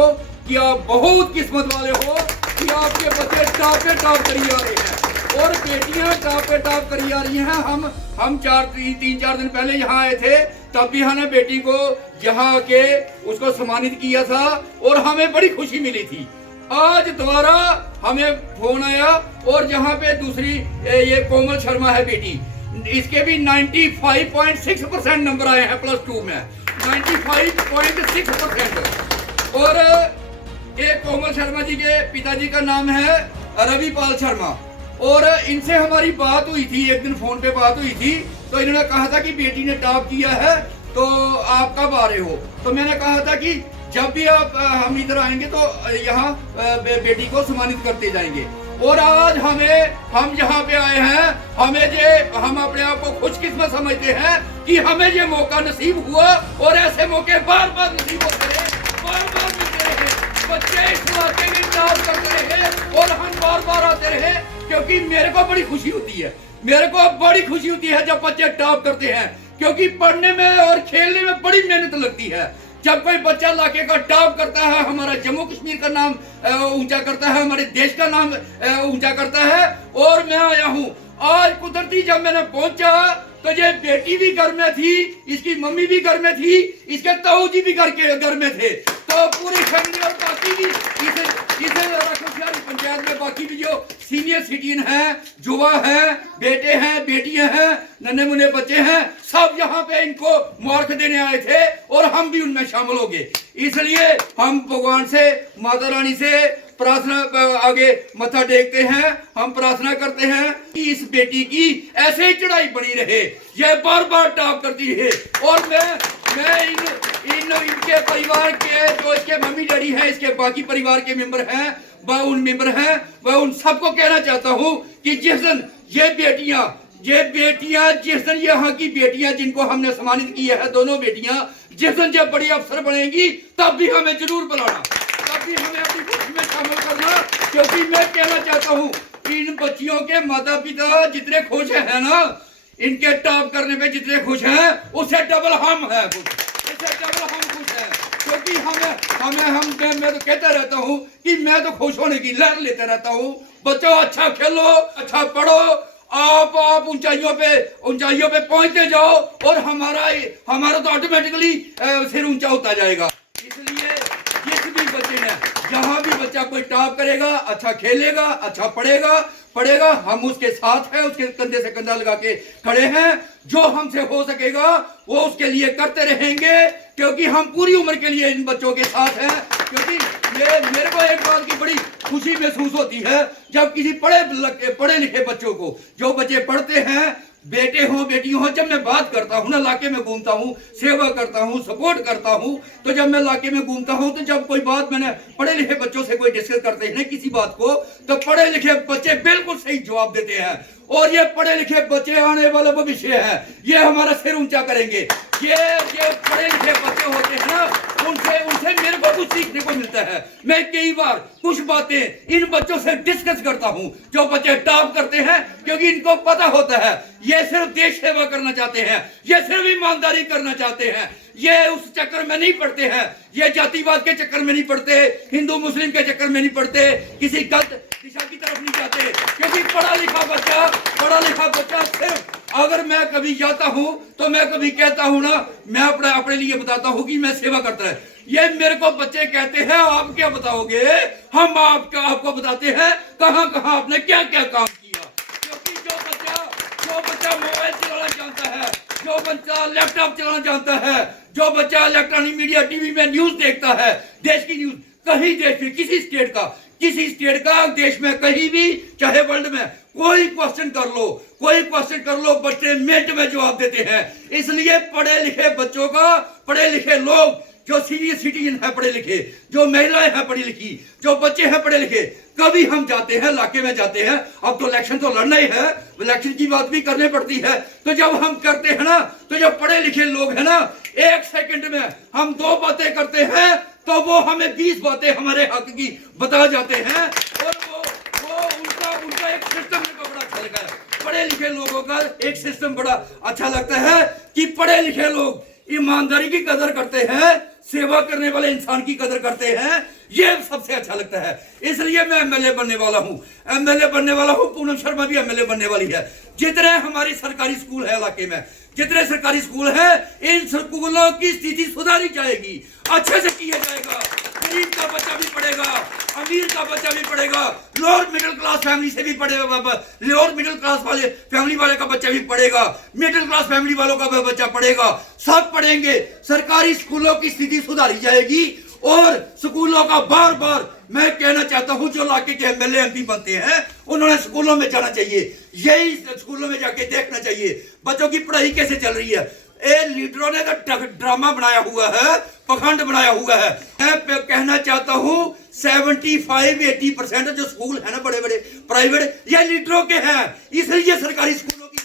हो कि आप बहुत किस्मत वाले हो कि आपके बच्चे टॉप पे टॉप करी आ रहे हैं और बेटियां टॉप पे टॉप करी आ रही हैं। हम 3-4 दिन पहले यहाँ आए थे, तब भी हमने बेटी को यहाँ के उसको सम्मानित किया था और हमें बड़ी खुशी मिली थी। आज दोबारा हमें फोन आया और यहाँ पे दूसरी ये कोमल शर्मा है बेटी, इसके भी 95.6% नंबर आए हैं +2 में, 95.6%। और एक कोमल शर्मा जी के पिताजी का नाम है रविपाल शर्मा और इनसे हमारी बात हुई थी, एक दिन फोन पे बात हुई थी, तो इन्होंने कहा था कि बेटी ने टॉप किया है तो आप कब आ रहे हो। तो मैंने कहा था कि जब भी आप हम इधर आएंगे तो यहाँ बेटी को सम्मानित करते जाएंगे। और आज हम यहाँ पे आए हैं, हम अपने आप को खुशकिस्मत समझते हैं कि हमें ये मौका नसीब हुआ और ऐसे मौके बार बार नसीब होते रहे, बार बार मिलते रहे, बच्चे इस इलाके में टॉप करते रहे और हम बार बार आते रहे, क्योंकि मेरे को बड़ी खुशी होती है, मेरे को बड़ी खुशी होती है जब बच्चे टॉप करते हैं, क्योंकि पढ़ने में और खेलने में बड़ी मेहनत लगती है। जब कोई बच्चा इलाके का टॉप करता है, हमारा जम्मू कश्मीर का नाम ऊंचा करता है, हमारे देश का नाम ऊंचा करता है। और मैं आया हूँ आज कुदरती, जब मैंने पहुंचा तो ये बेटी भी घर में थी, इसकी मम्मी भी घर में थी, इसके ताऊ जी भी घर में थे, तो पूरी फैमिली और बाकी भी इस पंचायत में बाकी भी जो सीनियर सिटीजन हैं, युवा हैं, बेटे हैं, बेटियां हैं, नन्हे मुन्ने बच्चे हैं, सब यहाँ पे इनको मुबारक देने आए थे और हम भी उनमें शामिल हो गए। इसलिए हम भगवान से, माता रानी से प्रार्थना आगे मत्था टेकते हैं, हम प्रार्थना करते हैं कि इस बेटी की ऐसे ही चढ़ाई बनी रहे, ये बार बार टॉप करती रहे। और मैं इनके परिवार के जो इसके मम्मी डैडी हैं, इसके बाकी परिवार के मेंबर हैं, वह उन सबको कहना चाहता हूँ कि जिस दिन ये बेटियां जिस दिन यहाँ की बेटियां जिनको हमने सम्मानित किया है, दोनों बेटियां जिस दिन जब बड़ी अफसर बनेंगी तब भी हमें जरूर बुलाना, तब भी हमें अपनी खुशी में शामिल करना, क्योंकि मैं कहना चाहता हूँ इन बच्चियों के माता पिता जितने खुश हैं ना, इनके टॉप करने पे जितने खुश हैं, उससे डबल हम हैं, उससे डबल हम खुश हैं, क्योंकि मैं तो कहता रहता हूँ कि मैं तो खुश होने की लहर लेता रहता हूँ। बच्चों अच्छा खेलो, अच्छा पढ़ो, आप ऊंचाइयों पे पहुंचते जाओ और हमारा तो ऑटोमेटिकली सिर ऊंचा होता जाएगा। इसलिए जिस भी बच्चे ने, जहां भी बच्चा कोई टॉप करेगा, अच्छा खेलेगा, अच्छा पढ़ेगा, हम उसके साथ हैं, उसके कंधे से कंधा लगा के खड़े हैं, जो हमसे हो सकेगा वो उसके लिए करते रहेंगे, क्योंकि हम पूरी उम्र के लिए इन बच्चों के साथ हैं। क्योंकि मेरे को एक बात की बड़ी खुशी महसूस होती है जब किसी पढ़े लिखे बच्चों को, जो बच्चे पढ़ते हैं, बेटे हो बेटी हो, जब मैं बात करता हूँ ना, इलाके में घूमता हूँ, सेवा करता हूँ, सपोर्ट करता हूँ, तो जब मैं इलाके में घूमता हूँ तो जब कोई बात मैंने पढ़े लिखे बच्चों से कोई डिस्कस करते हैं किसी बात को, तो पढ़े लिखे बच्चे बिल्कुल सही जवाब देते हैं। और ये पढ़े लिखे बच्चे आने वाला भविष्य है, ये हमारा सिर ऊंचा करेंगे। ये पढ़े लिखे बच्चे होते हैं ना, उनसे मेरे को कुछ सीखने को मिलता है। मैं कई बार कुछ बातें इन बच्चों से डिस्कस करता हूं, जो बच्चे टॉप करते हैं, क्योंकि इनको पता होता है ये सिर्फ देश सेवा करना चाहते हैं, ये सिर्फ ईमानदारी करना चाहते हैं, ये उस चक्कर में नहीं पड़ते हैं, ये जातिवाद के चक्कर में नहीं पड़ते, हिंदू मुस्लिम के चक्कर में नहीं पड़ते, किसी गलत दिशा की तरफ नहीं जाते। क्योंकि पढ़ा लिखा बच्चा सिर्फ, अगर मैं कभी जाता हूं तो मैं कभी कहता हूं ना, मैं अपने लिए बताता हूं कि मैं सेवा करता है। ये मेरे को बच्चे कहते हैं आप क्या बताओगे, हम आपको बताते हैं कहां आपने क्या क्या काम किया। क्योंकि जो बच्चा मोबाइल चलाना जानता है, जो बच्चा लैपटॉप चलाना जानता है, जो बच्चा इलेक्ट्रॉनिक मीडिया टीवी में न्यूज देखता है, देश की न्यूज, कहीं देश में किसी स्टेट का देश में कहीं भी, चाहे वर्ल्ड में, कोई क्वेश्चन कर लो, बच्चे मिनट में जवाब देते हैं। इसलिए पढ़े लिखे बच्चों का, पढ़े लिखे लोग, जो सीनियर सिटीजन है पढ़े लिखे, जो महिलाएं हैं पढ़ी लिखी, जो बच्चे हैं पढ़े लिखे, कभी हम जाते हैं इलाके में जाते हैं, अब तो इलेक्शन तो लड़ना ही है, इलेक्शन की बात भी करनी पड़ती है, तो जब हम करते हैं ना, तो जो पढ़े लिखे लोग हैं ना, 1 सेकंड में हम 2 बातें करते हैं तो वो हमें 20 बातें हमारे हक की बता जाते हैं। और वो उनका एक सिस्टम मेरे को बड़ा अच्छा लगा है। पढ़े लिखे लोगों का एक सिस्टम बड़ा अच्छा लगता है कि पढ़े लिखे लोग ईमानदारी की कदर करते हैं, सेवा करने वाले इंसान की कदर करते हैं, ये सबसे अच्छा लगता है। इसलिए मैं एमएलए बनने वाला हूँ, एमएलए बनने वाला हूँ। पूनम शर्मा भी एमएलए बनने वाली है। जितने हमारी सरकारी स्कूल है इलाके में, जितने सरकारी स्कूल है, इन स्कूलों की स्थिति सुधारी जाएगी, अच्छे से किया जाएगा। गरीब का बच्चा भी पढ़ेगा, अमीर का बच्चा भी पढ़ेगा, लोअर मिडिल क्लास फैमिली से भी पढ़ेगा, लोअर मिडिल क्लास वाले फैमिली वाले का बच्चा भी पढ़ेगा, मिडिल क्लास फैमिली वालों का भी बच्चा पढ़ेगा, सब पढ़ेंगे। सरकारी स्कूलों की स्थिति सुधारी जाएगी। और स्कूलों का बार बार मैं कहना चाहता हूं, जो इलाके के एमएलए एमपी बनते हैं उन्होंने स्कूलों में जाना चाहिए, यही स्कूलों में जाके देखना चाहिए बच्चों की पढ़ाई कैसे चल रही है। ए लीडरों ने तो ड्रामा बनाया हुआ है, पखंड बनाया हुआ है। मैं कहना चाहता हूं 75-80% जो स्कूल है ना बड़े बड़े प्राइवेट, ये लीडरों के हैं। इसलिए सरकारी स्कूलों की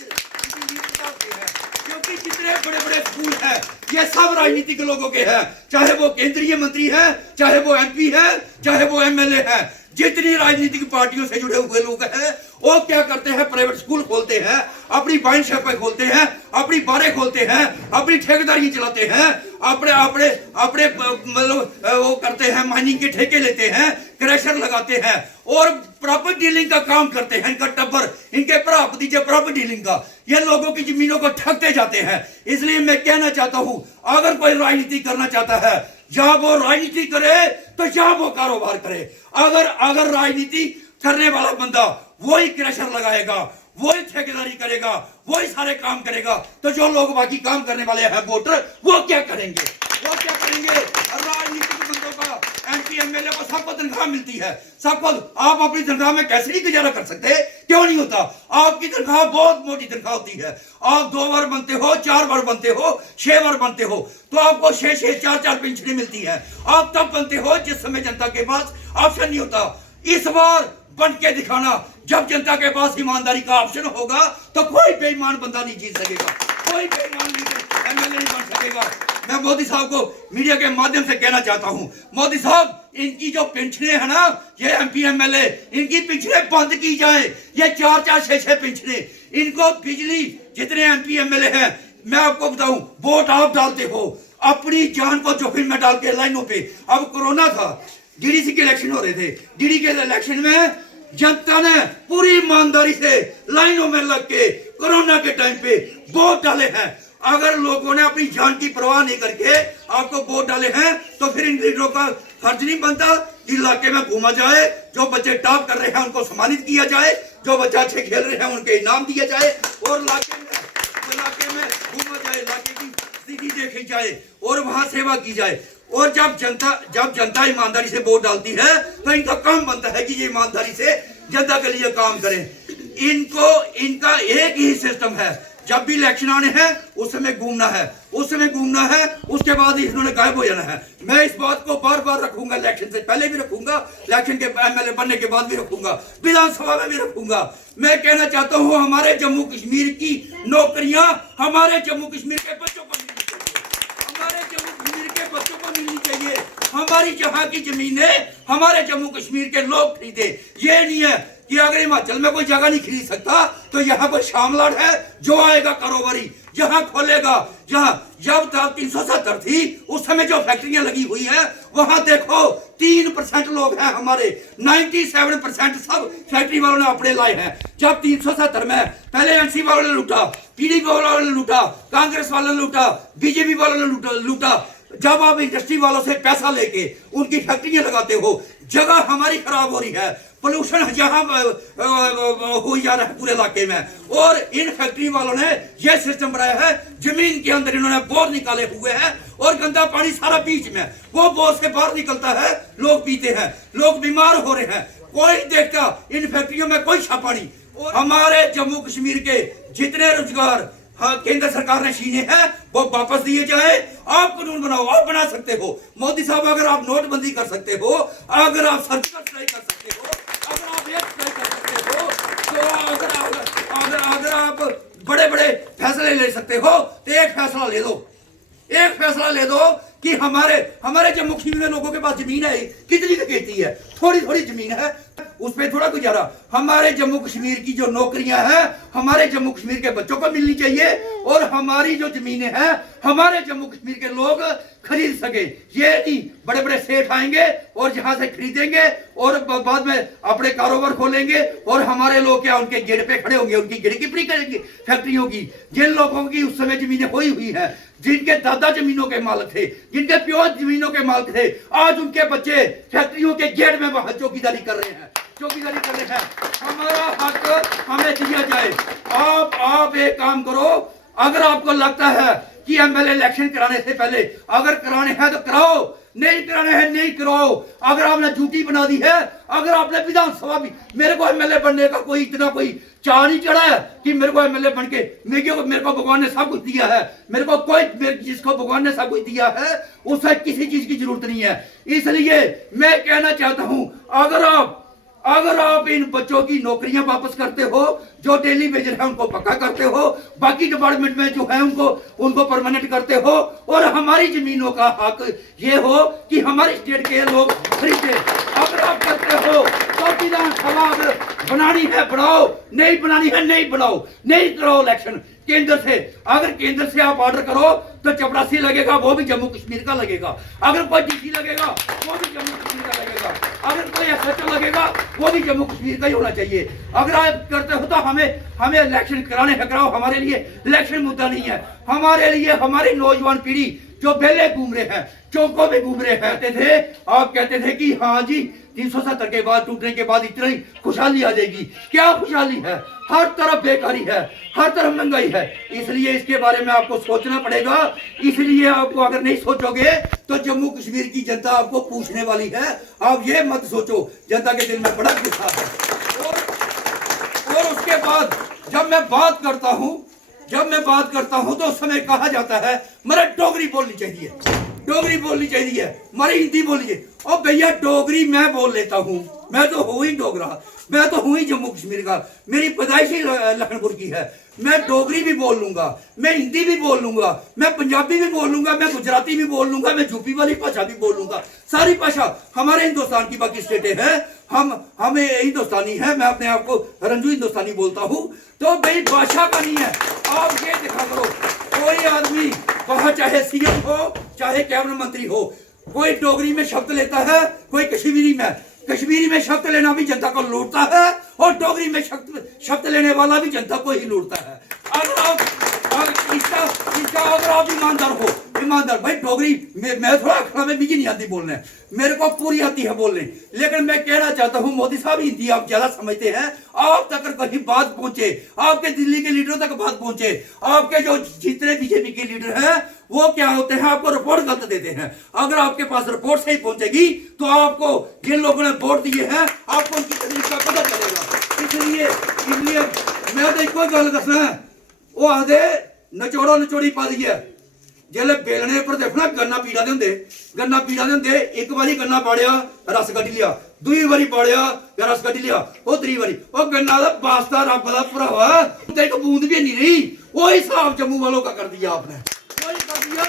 क्योंकि जितने बड़े बड़े स्कूल हैं ये सब राजनीतिक लोगों के हैं, चाहे वो केंद्रीय मंत्री है, चाहे वो एमपी है, चाहे वो एमएलए है। जितनी राजनीतिक पार्टियों से जुड़े हुए लोग हैं वो क्या करते हैं, प्राइवेट स्कूल खोलते हैं, अपनी वाइन शॉपें खोलते हैं, अपनी बारें खोलते हैं, अपनी ठेकेदारी चलाते हैं, अपने अपने अपने मतलब वो करते हैं, माइनिंग के ठेके लेते हैं, क्रैशर लगाते हैं और प्रॉपर्टी डीलिंग का काम करते हैं। इनका टब्बर, इनके भरा भतीजे प्रॉपर्टी डीलिंग का, ये लोगों की जमीनों को ठगते जाते हैं। इसलिए मैं कहना चाहता हूं, अगर कोई राजनीति करना चाहता है, जहां वो राजनीति करे तो जहां वो कारोबार करे। अगर राजनीति करने वाला बंदा वही क्रैशर लगाएगा, वही ठेकेदारी करेगा, वही सारे काम करेगा, तो जो लोग बाकी काम करने वाले हैं वोटर, वो क्या करेंगे, वो क्या करेंगे। राजनीतिक बंदों का, एमपी एमएलए को सबको तनख्वाह मिलती है, सबको। आप अपनी तनख्वाह में कैसे नहीं गुजारा कर सकते, क्यों नहीं होता। आपकी तनख्वाह बहुत मोटी तनख्वाह होती है। आप 2 बार बनते हो, 4 बार बनते हो, 6 बार बनते हो, तो आपको 6-6, 4-4 पेंशनें मिलती है। आप तब बनते हो जिस समय जनता के पास ऑप्शन नहीं होता। इस बार बन के दिखाना, जब जनता के पास ईमानदारी का ऑप्शन होगा तो कोई बेईमान बंदा नहीं जीत सकेगा, कोई बेईमान लीडर एमएलए नहीं बन सकेगा। मैं मोदी साहब को मीडिया के माध्यम से कहना चाहता हूं, मोदी साहब, इनकी जो पेंशनें है ना, ये एमपी एमएलए, इनकी पेंशनें बंद की जाए। ये 4-4, 6-6 पेंशनें, इनको बिजली, जितने एमपी एमएलए हैं, मैं आपको बताऊं, वोट आप डालते हो अपनी जान को जोखिम में डाल के लाइनों पे। अब कोरोना था, डीडीसी के इलेक्शन हो रहे थे, डीडी के इलेक्शन में जनता ने पूरी ईमानदारी से लाइनों में लग के कोरोना के टाइम पे वोट डाले हैं। अगर लोगों ने अपनी जान की परवाह नहीं करके आपको वोट डाले हैं, तो फिर इन लीडरों का फर्ज नहीं बनता कि इलाके में घूमा जाए, जो बच्चे टॉप कर रहे हैं उनको सम्मानित किया जाए, जो बच्चे अच्छे खेल रहे हैं उनके इनाम दिया जाए, और इलाके में घूमा जाए, इलाके की स्थिति देखी जाए और वहां सेवा की जाए। और जब जनता ईमानदारी से वोट डालती है तो इनका काम बनता है कि ये ईमानदारी से जनता के लिए काम करें। इनका एक ही सिस्टम है, जब भी इलेक्शन आने हैं उस समय घूमना है, उस समय घूमना है, उसके बाद ही इन्होंने गायब हो जाना है। मैं इस बात को बार बार रखूंगा, इलेक्शन से पहले भी रखूंगा, इलेक्शन के एमएलए बनने के बाद भी रखूंगा, विधानसभा में भी रखूंगा। मैं कहना चाहता हूँ, हमारे जम्मू कश्मीर की नौकरियां हमारे जम्मू कश्मीर के बच्चों को मिलनी चाहिए, हमारे जम्मू कश्मीर के बच्चों को मिलनी चाहिए। हमारी जहाँ की जमीनें हमारे जम्मू कश्मीर के लोग खरीदे। ये नहीं है कि अगर हिमाचल में कोई जगह नहीं खरीद सकता तो यहाँ पर शामलाट है, जो आएगा कारोबारी, जहां खोलेगा, जहां जब तक 370 थी उस समय जो फैक्ट्रियां लगी हुई है, वहां देखो 3% लोग हैं हमारे, 97% सब फैक्ट्री वालों ने अपने लाए हैं। जब 370 में पहले एनसी वालों ने लूटा, पीडीपी वालों ने लूटा, कांग्रेस वालों ने लूटा, बीजेपी वालों ने लूटा। जब आप इंडस्ट्री वालों से पैसा लेके उनकी फैक्ट्रियां लगाते हो, जगह हमारी खराब हो रही है, पोल्यूशन जहां हो जा रहा है पूरे इलाके में। और इन फैक्ट्री वालों ने यह सिस्टम बनाया है, जमीन के अंदर इन्होंने बोर निकाले हुए हैं और गंदा पानी सारा बीच में, वो बोर से बाहर निकलता है, लोग पीते हैं, लोग बीमार हो रहे हैं, कोई देखता इन फैक्ट्रियों में कोई छापा नहीं। और हमारे जम्मू कश्मीर के जितने रोजगार केंद्र सरकार ने छीने हैं वो वापस दिए जाए। आप कानून बनाओ, आप बना सकते हो मोदी साहब, अगर आप नोटबंदी कर सकते हो, अगर आप सर्जिकल स्ट्राइक कर सकते हो, अगर आप एयर स्ट्राइक कर सकते हो, तो अगर आप बड़े बड़े फैसले ले सकते हो तो एक फैसला ले दो, एक फैसला ले दो कि हमारे जम्मू कश्मीर में लोगों के पास जमीन है, कितनी कहती है, थोड़ी थोड़ी जमीन है, उस पर थोड़ा गुजारा। हमारे जम्मू कश्मीर की जो नौकरियां हैं हमारे जम्मू कश्मीर के बच्चों को मिलनी चाहिए, और हमारी जो जमीनें हैं हमारे जम्मू कश्मीर के लोग खरीद सके। ये नहीं बड़े बड़े सेठ आएंगे और यहाँ से खरीदेंगे और बाद में अपने कारोबार खोलेंगे और हमारे लोग क्या उनके गेट पे खड़े होंगे, उनकी गिरकी फ्री करेंगे फैक्ट्रियों की। जिन लोगों की उस समय जमीनें खोई हुई है, जिनके दादा जमीनों के मालिक थे, जिनके प्योर जमीनों के मालिक थे, आज उनके बच्चे फैक्ट्रियों के गेट में वहां चौकीदारी कर रहे हैं, चौकीदारी कर रहे हैं। हमारा हक हमें दिया जाए। आप एक काम करो, अगर आपको लगता है कि एमएलए इलेक्शन कराने से पहले अगर कराने हैं तो कराओ, नहीं कराने हैं नहीं कराओ। अगर आपने ड्यूटी बना दी है, अगर आपने विधानसभा भी, मेरे को एमएलए बनने का कोई इतना कोई चाह नहीं चढ़ा है कि मेरे को एमएलए बन के मेरे को भगवान ने सब कुछ दिया है। मेरे को कोई जिसको भगवान ने सब कुछ दिया है उसे किसी चीज की जरूरत नहीं है। इसलिए मैं कहना चाहता हूं, अगर आप इन बच्चों की नौकरियां वापस करते हो, जो डेली वेजर है उनको पक्का करते हो, बाकी डिपार्टमेंट में जो है उनको परमानेंट करते हो, और हमारी जमीनों का हक ये हो कि हमारी स्टेट के लोग खरीदे। अगर आप करते हो तो विधानसभा बनानी है बनाओ, नहीं बनानी है नहीं बनाओ, नहीं करो इलेक्शन केंद्र से। अगर केंद्र से आप ऑर्डर करो तो चपरासी लगेगा, वो भी जम्मू कश्मीर का लगेगा। अगर कोई डीसी लगेगा वो भी जम्मू कश्मीर का लगेगा। अगर कोई एसएचओ लगेगा वो भी जम्मू कश्मीर का ही होना चाहिए। अगर आप करते हो तो हमें इलेक्शन कराने है कराओ। हमारे लिए इलेक्शन मुद्दा नहीं है। हमारे लिए हमारी नौजवान पीढ़ी जो बेले घूम रहे हैं, चौकों में घूम रहे हैं, आप कहते थे कि हाँ जी 370 के बाद टूटने के बाद इतनी खुशहाली आ जाएगी। क्या खुशहाली है? हर तरफ बेकारी है, हर तरफ महंगाई है। इसलिए इसके बारे में आपको सोचना पड़ेगा। इसलिए आपको अगर नहीं सोचोगे तो जम्मू कश्मीर की जनता आपको पूछने वाली है। आप ये मत सोचो, जनता के दिल में बड़ा गुस्सा है। और उसके बाद जब मैं बात करता हूं तो उस समय कहा जाता है मेरा डोगरी बोलनी चाहिए, डोगरी बोलनी चाहिए, हमारी हिंदी बोलिए। और भैया डोगरी मैं बोल लेता हूँ, मैं तो हूँ ही डोगरा, मैं तो हूँ ही जम्मू कश्मीर का, मेरी पैदाइश ही लखनपुर की है। मैं डोगरी भी बोल लूंगा, मैं हिंदी भी बोल लूंगा, मैं पंजाबी भी बोल लूंगा, मैं गुजराती भी बोल लूंगा, मैं यूपी वाली भाषा भी बोल लूंगा। सारी भाषा हमारे हिंदुस्तान की बाकी स्टेटें हैं, हमें हिंदुस्तानी है। मैं अपने आप को रंजू हिंदुस्तानी बोलता हूँ। तो भाई भाषा का नहीं है, आप ये दिखा करो। कोई आदमी वहां चाहे सीएम हो चाहे कैबिनेट मंत्री हो, कोई डोगरी में शब्द लेता है, कोई कश्मीरी में शब्द लेना भी जनता को लूटता है, और डोगरी में शब्द लेने वाला भी जनता को ही लूटता है। अगर आप ईमानदार भाई, डोगरी मैं थोड़ा अखड़ा में भी नहीं आती बोलने, मेरे को पूरी आती है बोलने। लेकिन मैं कहना चाहता हूं मोदी साहब हिंदी आप ज्यादा समझते हैं। आप तक कहीं बात पहुंचे, आपके दिल्ली के लीडरों तक बात पहुंचे। आपके जो जितने बीजेपी के लीडर हैं वो क्या होते हैं, आपको रिपोर्ट गलत देते हैं। अगर आपके पास रिपोर्ट सही पहुंचेगी तो आपको जिन लोगों ने वोट दिए हैं आपको उनकी तकलीफ का पता चलेगा। इसलिए मैं तो एक गल दसना, वो आदे नचोड़ो नचोड़ी पा दी है। जेले बेलने पर देखना गन्ना पीड़ा दे होंगे, एक बारी गन्ना पाड़िया रस कड्ढ लिया, दूई बारी पाड़िया रस कड्ढ लिया, वो त्री बारी वो गन्ना दा वास्ता रब दा भरावा एक बूंद भी नहीं रही। वो हिसाब जम्मू वालों का कर दिया आपने, वही कर दिया।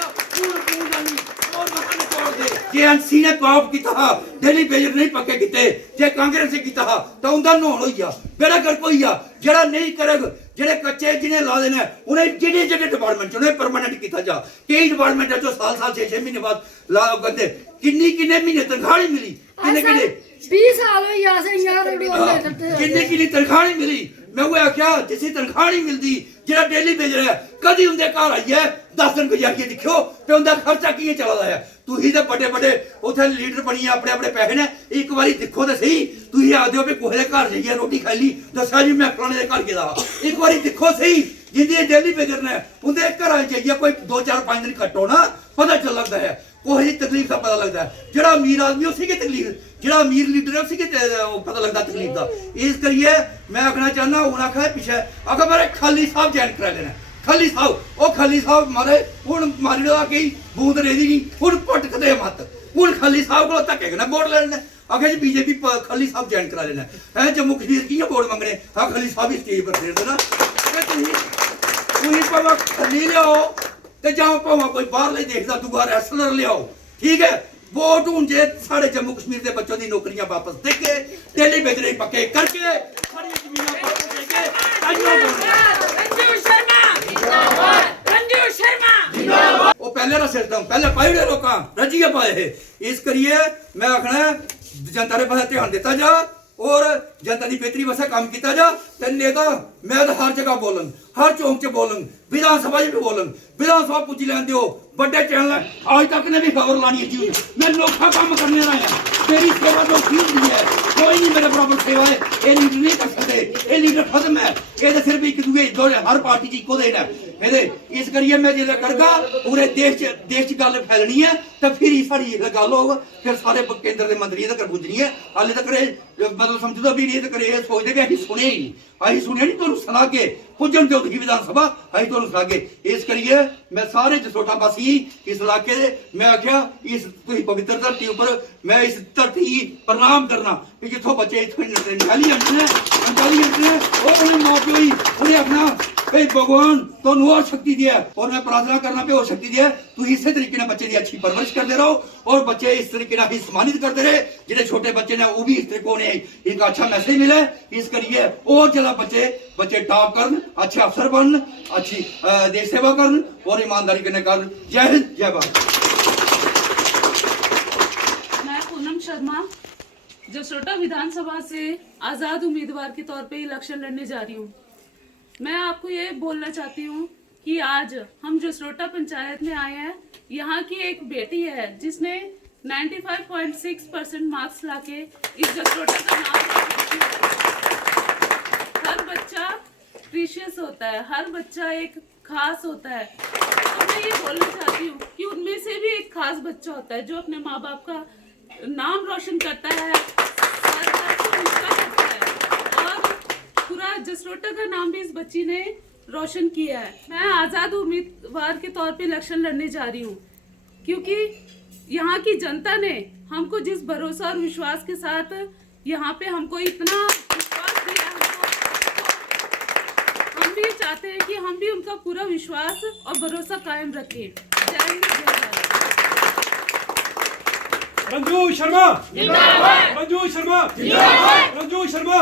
जे ने पाप किया, डेली वेजर नहीं पक्के किते, जे कांग्रेस ने किया तो उनका नौन हो गया, बेड़ा गर्क हो गया। जरा नहीं करेगा, जेडे कच्चे जिन्हें ला देना उन्हें जेडे डिपार्टमेंट उन्हें परमानेंट किया जा। कई डिपार्टमेंट जो साल 6-6 महीने बाद ला गंदे किन्नी महीने तनख्वाह नहीं मिली, किन्ने 20 साल हो या से यार किन्नी तनख्वाह नहीं मिली। मैं वो आख्या जिसी तनख्वाह नहीं मिलती, जेड़ा डेली वेजर है कदी उनके घर आई है 10 दिन गुजारिए दिखो ते उनका खर्चा किए चला है। तुही तो बड़े उथे लीडर बनिए, अपने पैसे ने एक बारी दिखो तो सही। तुही आदे हो भी कोहे घर जाइए रोटी खाई ली, दसा जी मैं फलाने घर गया, एक बारी दिखो सही। जिंदे डेली वेजर ने उनके घर जाइए कोई 2-4-5 दिन कट्टो ना, पता चल लगता है कोई तकलीफ का पता लगता है। जरा अमीर आदमी उसी की तकलीफ, जरा अमीर लीडर है उसी के पता लगता तकलीफ का। इस करिए मैं आखना चाहना हूं आखा पीछे अगर मेरे खाली साहब ज्वाइन करा लेना, खाली साहब मारे हूं मारी की बूंद रेदी नहीं, हूं पटकते मत, हूं खाली साहब को धक्के कन्नै वोट ले लेना। आखिर जी बीजेपी खाली साहब ज्वाइन करा लेना है। जम्मू कश्मीर की वोट मंगने, हाँ खाली साहब ही स्टेज पर फेर देना। भावें खाली लियाओ ते जाओ भावें कोई बाहर देखदा दूआ रैसलर लियाओ, ठीक है। वोट हूं जे साढ़े जम्मू कश्मीर के बच्चों की नौकरियां वापस देके, डेली वेजर पक्के करके, सारी जमीनां वापस देके, रंजू शर्मा जिंदाबाद, वो पहले सारा सिस्टम पहले पाई ओड़े लोकां रजिए पाए है। इस करिए मैं आखना जनता दे पासे ध्यान दिता जा और जनता की बेहतरी वास्ते काम किया जा। ते नेता मैं तो हर जगह बोलन, हर चौंक च बोलन, विधानसभा च भी बोलन, विधानसभा पुज्जी लैन दिओ। बड़े चैनल आज तक ने भी खबर लानी है जी मैं नोखा काम करने रहा है। तेरी सेवा तो ठीक दी है, कोई नहीं मेरे बराबर सेवा है। ये लीडर नहीं कर सकते, ये लीडर खत्म है। ये सिर्फ एक दूसरे दो हर पार्टी ची इको देन है मेरे। इस करिए मैं जिले करगा पूरे देश च गल फैलनी है तो फिर ही सारी गल होग। फिर सारे केंद्र के मंत्री तक पुजनी है। हाले तक मतलब समझो भी नहीं तक ये सोचते भी अभी सुने ही नहीं, अभी सुने नहीं तुम सुना के पुजन दो विधानसभा अभी तुम सुना के। इस करिए मैं सारे जसोटा वासी इस इलाके मैं आख्या इस पवित्र धरती उपर मैं इस धरती प्रणाम करना कि जिथों बच्चे इतों इंटेलिजेंट ने और उन्हें मां प्यो ही उन्हें अपना भाई भगवान तो और शक्ति दिया और मैं प्रार्थना करना पे और शक्ति दिया। तू इसी तरीके ने बच्चे की अच्छी परवरिश करते रहो और बच्चे इस तरीके ही सम्मानित करते रहे। जिन्हें छोटे बच्चे ने वो भी इस तरीके ने इनका अच्छा मैसेज मिले। इस करिए और ज्यादा बच्चे टॉप करन, अच्छे अफसर बनन, अच्छी देश सेवा करन और ईमानदारी करने करन। जय हिंद जय भारत। मैं पूनम शर्मा जसरोटा विधानसभा से आजाद उम्मीदवार के तौर पे इलेक्शन लड़ने जा रही हूँ। मैं आपको ये बोलना चाहती हूँ कि आज हम जसरोटा पंचायत में आए हैं। यहाँ की एक बेटी है जिसने 95.6% मार्क्स लाके इस जसरोटा का नाम। हर बच्चा प्रीशियस होता है, हर बच्चा एक खास होता है। तो मैं ये बोलना चाहती हूँ कि उनमें से भी एक खास बच्चा होता है जो अपने माँ बाप का नाम रोशन करता है, और पूरा जसरोटा का नाम भी इस बच्ची ने रोशन किया है। मैं आज़ाद उम्मीदवार के तौर पे इलेक्शन लड़ने जा रही हूँ क्योंकि यहाँ की जनता ने हमको जिस भरोसा और विश्वास के साथ यहाँ पे हमको इतना विश्वास दिया है, हम भी चाहते हैं कि हम भी उनका पूरा विश्वास और भरोसा कायम रखें। जय हिंद जय भारत। रंजू शर्मा, रंजू शर्मा, रंजू शर्मा।